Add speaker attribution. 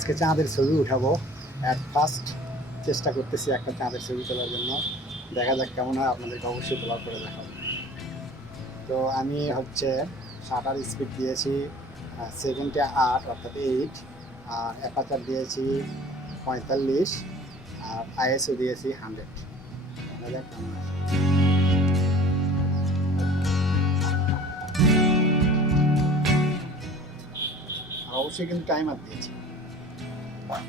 Speaker 1: আজকে চাঁদের ছবি উঠাবো। অ্যাট ফার্স্ট চেষ্টা করতেছি একটা চাঁদের ছবি তোলার জন্য। দেখা যাক কেমন হয়, আপনাদেরকে অবশ্যই তোলার করে দেখাবো। তো আমি হচ্ছে শাটার স্পিড দিয়েছি সেকেন্ডে আট, অর্থাৎ এইট আর অ্যাপাচার দিয়েছি পঁয়তাল্লিশ, আর আইএসও দিয়েছি হান্ড্রেড দেখা যাক অবশ্যই কিন্তু টাইমার দিয়েছি। one.